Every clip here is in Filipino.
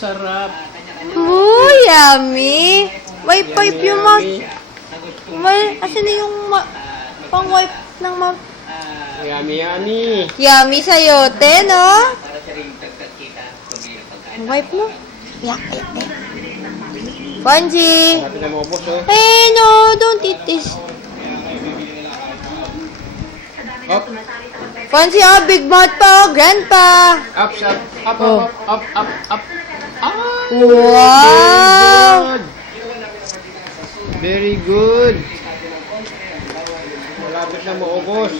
sarap. Oh, yummy. Wipe yung mouth. Asan na yung pang-wipe ng mouth? Yummy, yummy. Yummy sayote, no? Wipe mo. Yak. Bonji. Sabi na mo, boss, oh. Hey, no, don't eat this. Up, Bonji, oh, big mouth pa, oh, grandpa. up, up, Oh. up. Ah, Wow. very good. Malapit na maubos.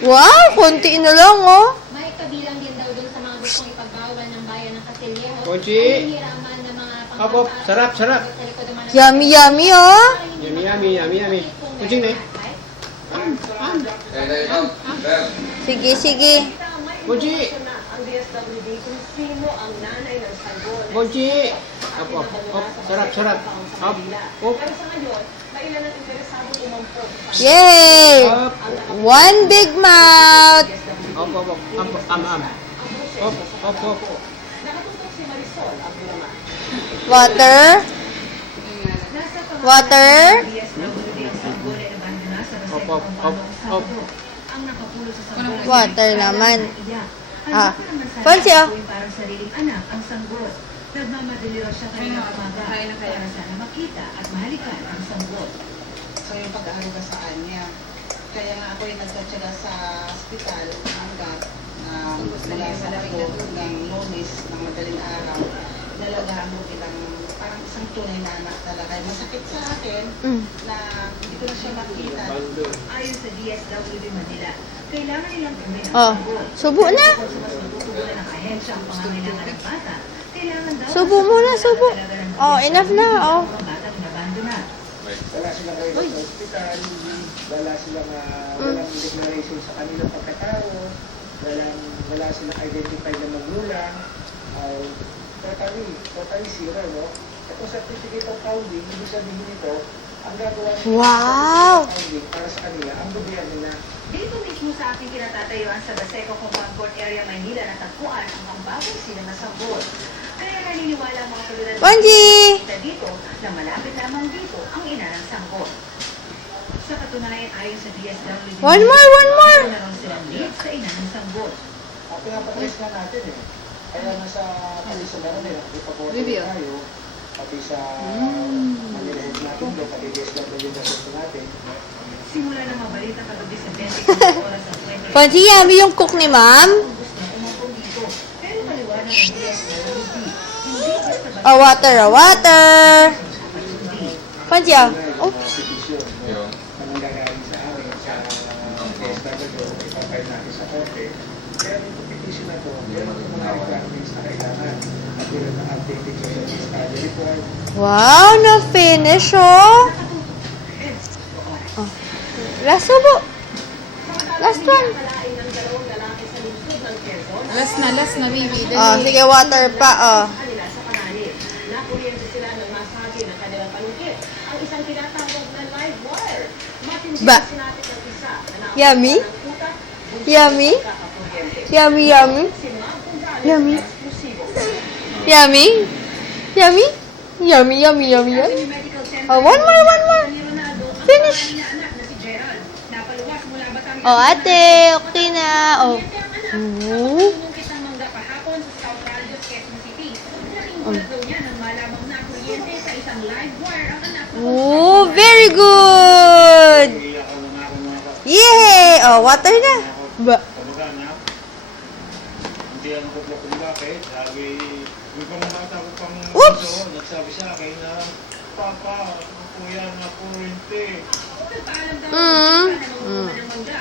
Wow, konti na lang, oh. May kabilang din daw dun sa mga gustong ipagbawal ng bayan ng Castillejo. Konchi. Hiraman ng mga Up. Sarap. sa likod ng mga Yummy, oh. Yummy. Kuching na eh. Sige. Kunci. Kunci. Up. Sarap. Up. Yay! Up. One big mouth. Up. Up. Water. Up. Water naman. Fancy, oh. Parang sariling anak ang sanggol. Nagmamadali raw siya kaya umaga para sana makita at mahalikan ang sanggol. So yung pag-aaruga sa kanya. Kaya nga ako yung nagtatsaga sa hospital hanggang mula sa ako ng Lunes ng madaling araw. Nalagahan mo bilang parang isang tunay na anak talaga. Masakit sa akin na hindi ko na siya makita. Ayon sa DSWD Manila, kailangan nilang gawin ang Oh, sanggol. subo na. Kung sa mas matutugunan ng ahensya ang pangangailangan ng bata, kailangan daw Subo muna, subo. Oh, enough na, oh. mga batang nabandona. Wala silang kayo sa hospital, wala silang walang declaration sa kanilang pagkatao, wala silang identified na magulang, totally zero, no? Ito certificate of founding, ibig sabihin nito, ang gagawa Wow. ng founding para sa kanila, ang gobyerno na. Dito mismo sa aking kinatatayuan sa Baseco Compound Court Area, Maynila, natagpuan ang pambabong sila na sanggol. Kaya naniniwala ang mga komunidad Bonji! dito na malapit lamang dito ang ina ng sanggol. Sa katunayan, ayon sa DSWD, One more. na raw silang lead sa ina ng sanggol. Pinapatrace nga natin eh. Kaya nasa pati sa barangay, nakikipag-order tayo, pati sa manilahod natin doon, pati DSWD na gusto natin. Simula na mabalita kagabi sa 24 oras ang 20 Bonji, yummy yung cook ni ma'am. umupong dito. Pero maliwanag ng DSWD, hindi basta Oh, water. Bonji, oh. Oh. Petition, no? Na manggagaling sa amin, sa DSWD, ipapay natin sa korte. Kaya yung petition na to, meron yung mga requirements na kailangan. Katulad ng updated social study report, Wow, na-finish, oh. Last subo. Last one. Last na, baby. Oh, sige, water pa, oh. Kanila sa kanalin. Nakuryente sila ng masabi ng kanilang panungkit. Ang isang tinatawag na live wire. Matindi Ba? ang sinapit ng isa. na Yummy? utak, Yummy? kakakuryente. Yummy. Si Ma'am Gonzales Yummy. na eksklusibo. Yummy. Medical Center. Oh, one more. Leonardo, ang Finish. pangalan niya anak na si Gerald. Napaluwas mula Batangas. Oh, ate, okay na. Oh. Oh. Pinungkit ng mangga kahapon sa South Radios, Quezon City. Naging gulat daw niya nang malamang na kuryente sa isang live wire ang anak ng Oh, very good. Yay! Oh, water na. Ba. Hindi ako ko kung bakit. Sabi, may pamangata ko pang Oops! nagsabi sa akin na, Papa, kuya na kurente. Nagpaalam daw Mm. ng mangga